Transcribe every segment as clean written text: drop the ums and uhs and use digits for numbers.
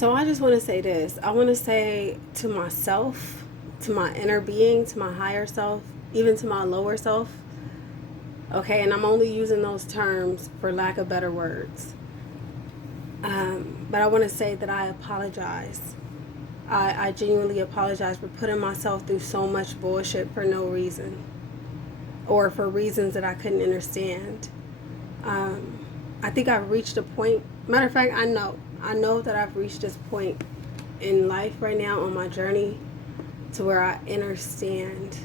So I just want to say this. I want to say to myself, to my inner being, to my higher self, even to my lower self. Okay, and I'm only using those terms for lack of better words. But I want to say that I apologize. I genuinely apologize for putting myself through so much bullshit for no reason, or for reasons that I couldn't understand. I think I've reached a point. Matter of fact, I know that I've reached this point in life right now on my journey to where I understand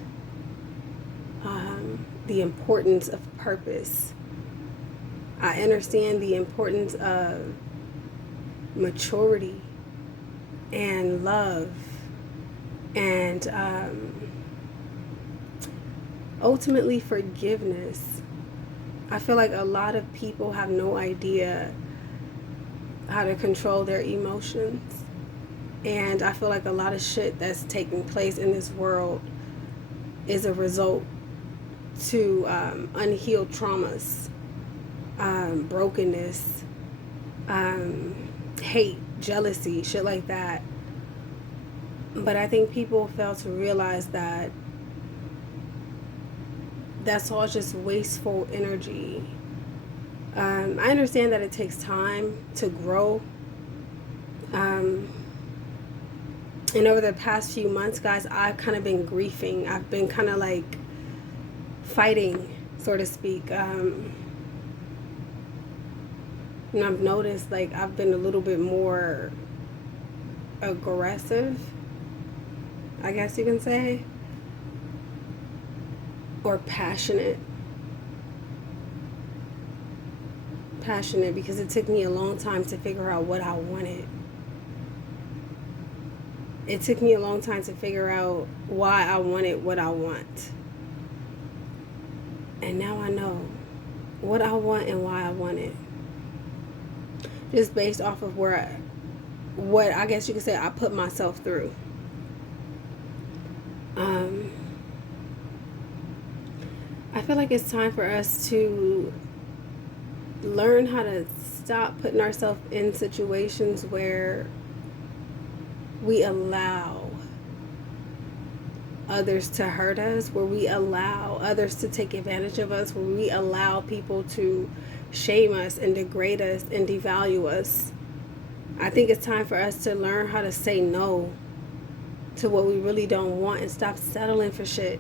the importance of purpose. I understand the importance of maturity and love and ultimately forgiveness. I feel like a lot of people have no idea how to control their emotions. And I feel like a lot of shit that's taking place in this world is a result to unhealed traumas, brokenness, hate, jealousy, shit like that. But I think people fail to realize that that's all just wasteful energy. I understand that it takes time to grow. And over the past few months, guys, I've kind of been grieving. I've been kind of like fighting, so to speak. And I've noticed like I've been a little bit more aggressive, I guess you can say, or passionate because it took me a long time to figure out what I wanted. It took me a long time to figure out why I wanted what I want. And now I know what I want and why I want it. Just based off of what I guess you could say I put myself through. I feel like it's time for us to learn how to stop putting ourselves in situations where we allow others to hurt us, where we allow others to take advantage of us, where we allow people to shame us and degrade us and devalue us. I think it's time for us to learn how to say no to what we really don't want and stop settling for shit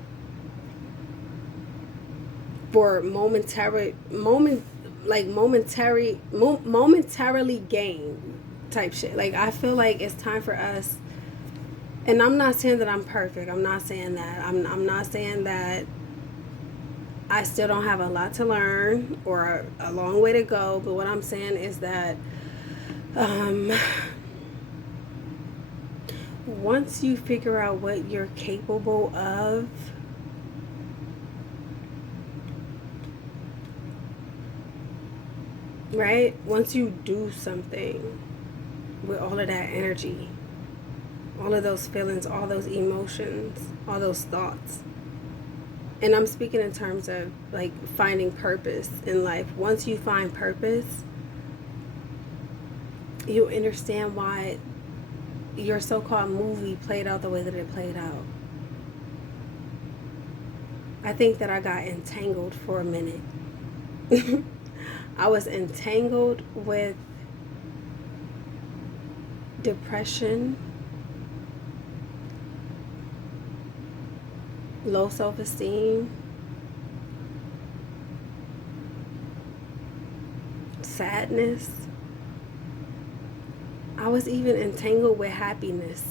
for momentarily gain type shit. Like, I feel like it's time for us, and I'm not saying that I'm perfect. I'm not saying that. I'm not saying that I still don't have a lot to learn or a long way to go. But what I'm saying is that once you figure out what you're capable of, right? Once you do something with all of that energy, all of those feelings, all those emotions, all those thoughts, and I'm speaking in terms of like finding purpose in life. Once you find purpose, you understand why your so-called movie played out the way that it played out. I think that I got entangled for a minute. I was entangled with depression, low self-esteem, sadness. I was even entangled with happiness.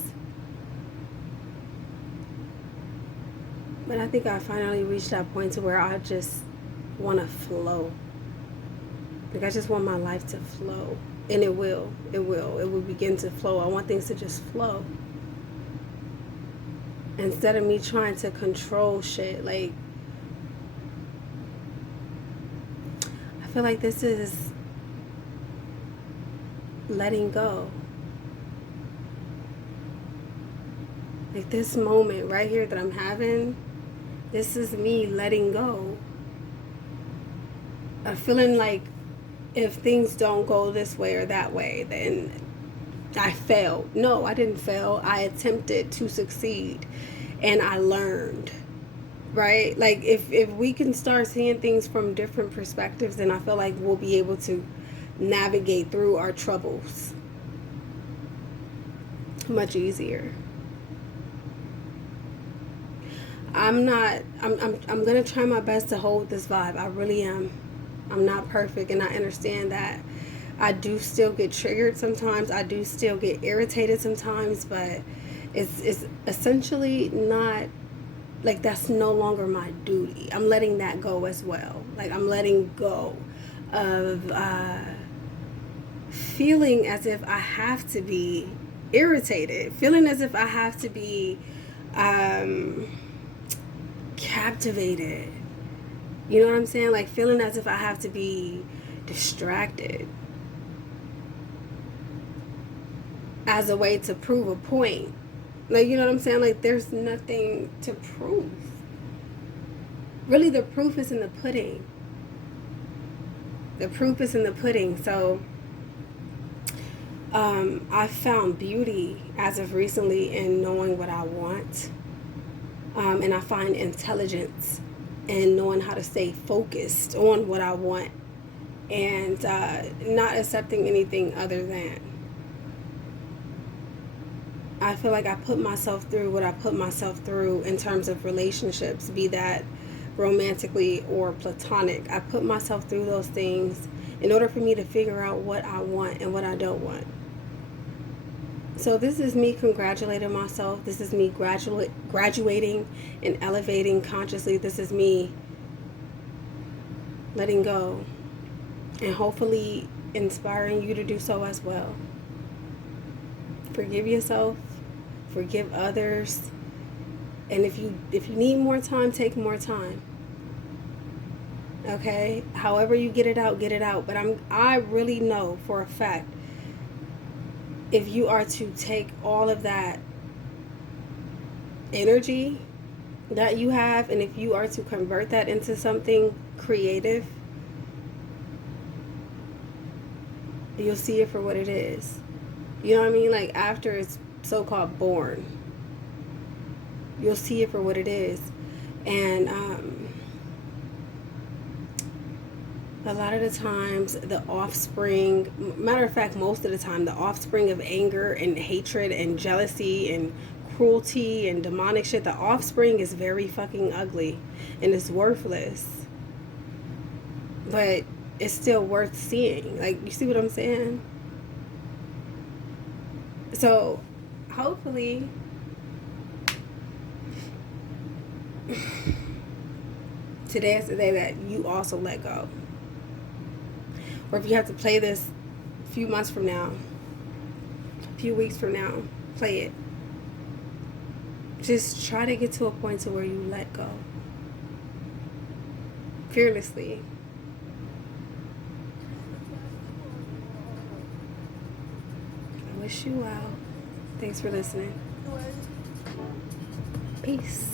But I think I finally reached that point to where I just want to flow. Like, I just want my life to flow. And it will begin to flow. I want things to just flow. Instead of me trying to control shit. Like, I feel like this is letting go. Like, this moment right here that I'm having, this is me letting go. I'm feeling like if things don't go this way or that way, then I failed. No, I didn't fail. I attempted to succeed and I learned. Right? Like if we can start seeing things from different perspectives, then I feel like we'll be able to navigate through our troubles much easier. I'm gonna try my best to hold this vibe. I really am. I'm not perfect, and I understand that. I do still get triggered sometimes. I do still get irritated sometimes, but it's essentially not like that's no longer my duty. I'm letting that go as well. Like I'm letting go of feeling as if I have to be irritated, feeling as if I have to be captivated. You know what I'm saying? Like feeling as if I have to be distracted as a way to prove a point. Like, you know what I'm saying? Like there's nothing to prove. Really, the proof is in the pudding. The proof is in the pudding. So I found beauty as of recently in knowing what I want. And I find intelligence in knowing how to stay focused on what I want and not accepting anything other than. I feel like I put myself through what I put myself through in terms of relationships, be that romantically or platonic. I put myself through those things in order for me to figure out what I want and what I don't want. So this is me congratulating myself. This is me graduating and elevating consciously. This is me letting go and hopefully inspiring you to do so as well. Forgive yourself, forgive others, and if you need more time, take more time. Okay? However you get it out, get it out. But I really know for a fact, if you are to take all of that energy that you have, and if you are to convert that into something creative, you'll see it for what it is. You know what I mean? Like after it's so-called born, you'll see it for what it is. And a lot of the times the offspring, matter of fact, most of the time, the offspring of anger and hatred and jealousy and cruelty and demonic shit, the offspring is very fucking ugly and it's worthless. But it's still worth seeing. Like, you see what I'm saying? So, hopefully, today is the day that you also let go. Or if you have to play this a few months from now, a few weeks from now, play it. Just try to get to a point to where you let go. Fearlessly. I wish you well. Thanks for listening. Peace.